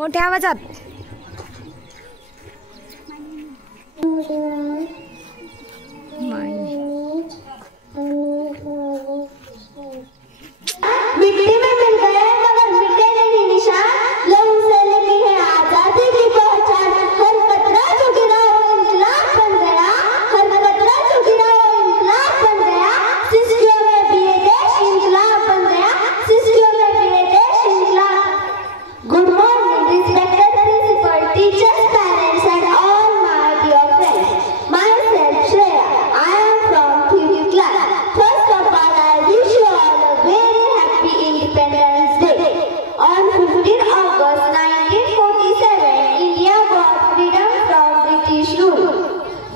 मोठ्या आवाजात. मिट्टी में मिल गए मगर मिटे नहीं निशान, लहू से लगी है आजादी की पहचान। हर कतरा जो गिरा वो इंकलाब बन गया, हर कतरा जो गिरा वो इंकलाब बन गया। सिस्कियों में भी ये देश इंकलाब बन गया, सिस्कियों में भी ये देश इंकलाब। Good morning respected principal, teachers, parents and all my dear friends. Myself Shreya, I am from 3rd class. First of all, I wish you all a very happy Independence Day. On 15 August 1947, India got freedom from British rule.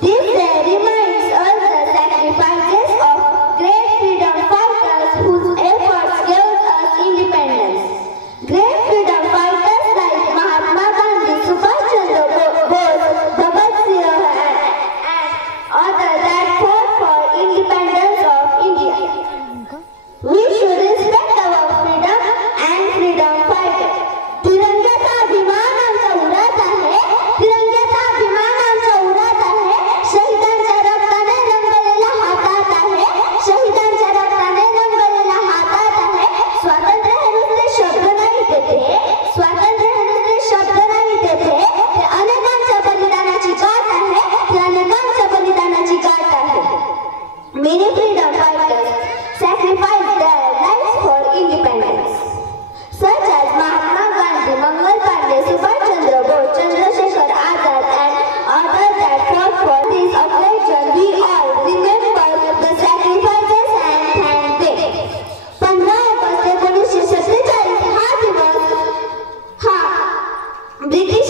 This day reminds us the sacrifices of great freedom fighters whose efforts gave us independence. Great freedom fighters like Mahatma Gandhi, Subhash Chandra Bose, Bhagat Singh and others that fought for independence of India. We should respect our freedom and freedom fighters. तिरंग्याचा अभिमान आमचा उरात आहे, तिरंग्याचा अभिमान आमचा उरात आहे. शहीदांच्या रक्ताने रंगलेला हातात आहे, शहीदांच्या रक्ताने रंगलेला हातात आहे. स्वातंत्र्य हे नुसते शब्द नाही तेथे, स्वातंत्र्य हे नुसते शब्द नाही तेथे, ते अनेकांच्या बलिदानाची गाठ आहे, ते अनेकांच्या बलिदानाची गाठ आहे. Many freedom fighters sacrificed their lives for independence, such as Mahatma Gandhi, Mangal Pandey, Subhash Chandra Bose, Chandrasekhar Azad, and others that fought for this occasion. We all remember the sacrifices and thank them. 15 August 1947 हा दिवस हा British